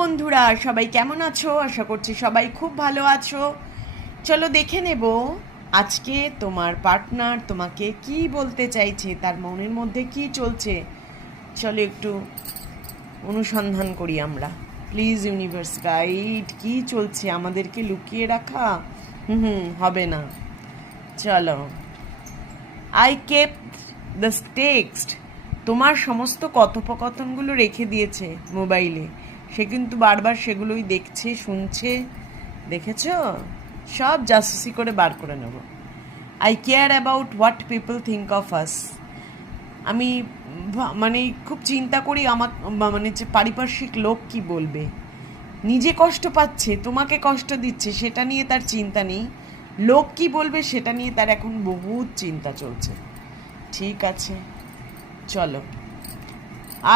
বন্ধুরা, সবাই কেমন আছো? আশা করছি সবাই খুব ভালো আছো। চলো দেখে নেব আজকে তোমার পার্টনার তোমাকে কি বলতে চাইছে, তার মনের মধ্যে কি চলছে। চলো একটু অনুসন্ধান করি আমরা। প্লিজ ইউনিভার্স গাইড, কি চলছে? আমাদেরকে লুকিয়ে রাখা হবে না। চলো, আই কেপ্ট দ্য টেক্সট। তোমার সমস্ত কথোপকথনগুলো রেখে দিয়েছে মোবাইলে। সে কিন্তু বারবার সেগুলোই দেখছে, শুনছে। দেখেছ? সব জাসুসি করে বার করে নেব। Eye care about what people think of us. আমি মানে খুব চিন্তা করি আমার মানে যে পারিপার্শ্বিক লোক কি বলবে। নিজে কষ্ট পাচ্ছে, তোমাকে কষ্ট দিচ্ছে, সেটা নিয়ে তার চিন্তা নেই। লোক কি বলবে সেটা নিয়ে তার এখন বহুত চিন্তা চলছে। ঠিক আছে, চলো।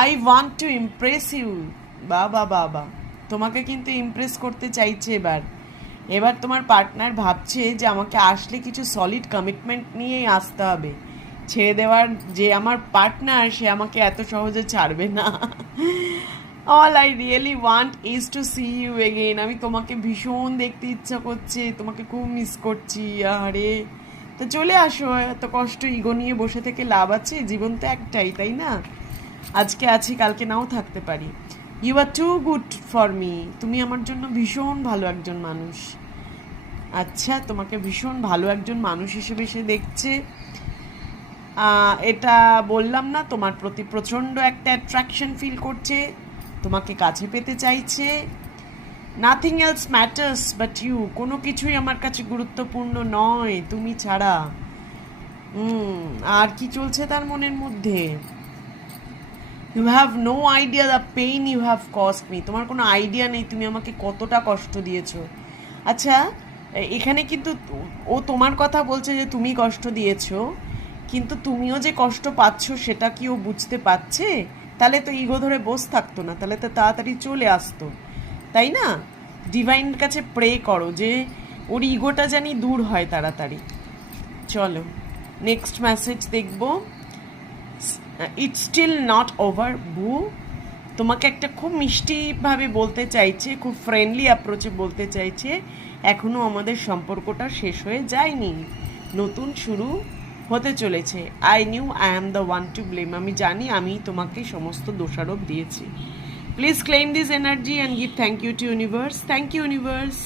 I want to impress you. বাবা বাবা, তোমাকে কিন্তু ইমপ্রেস করতে চাইছে এবার। এবার তোমার পার্টনার ভাবছে যে আমাকে আসলে কিছু সলিড কমিটমেন্ট নিয়েই আসতে হবে। ছেড়ে দেওয়ার যে আমার পার্টনার, সে আমাকে এত সহজে ছাড়বে না। All I really want is to see you again. আমি তোমাকে ভীষণ দেখতে ইচ্ছা করছে, তোমাকে খুব মিস করছি। আরে তো চলে আসো, এত কষ্ট ইগো নিয়ে বসে থেকে লাভ আছে? জীবন তো একটাই, তাই না? আজকে আছি, কালকে নাও থাকতে পারি। You are too good for me. তুমি আমার জন্য ভীষণ ভালো একজন মানুষ। আচ্ছা, তোমাকে ভীষণ ভালো একজন মানুষ হিসেবে সে দেখছে। এটা বললাম না, তোমার প্রতি প্রচণ্ড একটা অ্যাট্রাকশন ফিল করছে, তোমাকে কাছে পেতে চাইছে। Nothing else matters but you. কোনো কিছুই আমার কাছে গুরুত্বপূর্ণ নয় তুমি ছাড়া। আর কি চলছে তার মনের মধ্যে? You have no idea the pain you have cost me. তোমার কোনো আইডিয়া নেই তুমি আমাকে কতটা কষ্ট দিয়েছো। আচ্ছা, এখানে কিন্তু ও তোমার কথা বলছে যে তুমি কষ্ট দিয়েছো, কিন্তু তুমিও যে কষ্ট পাচ্ছ সেটা কি ও বুঝতে পারছে? তাহলে তো ইগো ধরে বসে থাকতো না, তাহলে তো তাড়াতাড়ি চলে আসতো, তাই না? ডিভাইনের কাছে প্রে করো যে ওর ইগোটা জানি দূর হয় তাড়াতাড়ি। চলো নেক্সট মেসেজ দেখবো। ইটস স্টিল নট ওভার বু। তোমাকে একটা খুব মিষ্টিভাবে বলতে চাইছে, খুব ফ্রেন্ডলি অ্যাপ্রোচে বলতে চাইছে, এখনও আমাদের সম্পর্কটা শেষ হয়ে যায়নি, নতুন শুরু হতে চলেছে। I knew I am the one to blame. আমি জানি আমি তোমাকে সমস্ত দোষারোপ দিয়েছি। Please claim this energy and give thank you to universe. Thank you universe.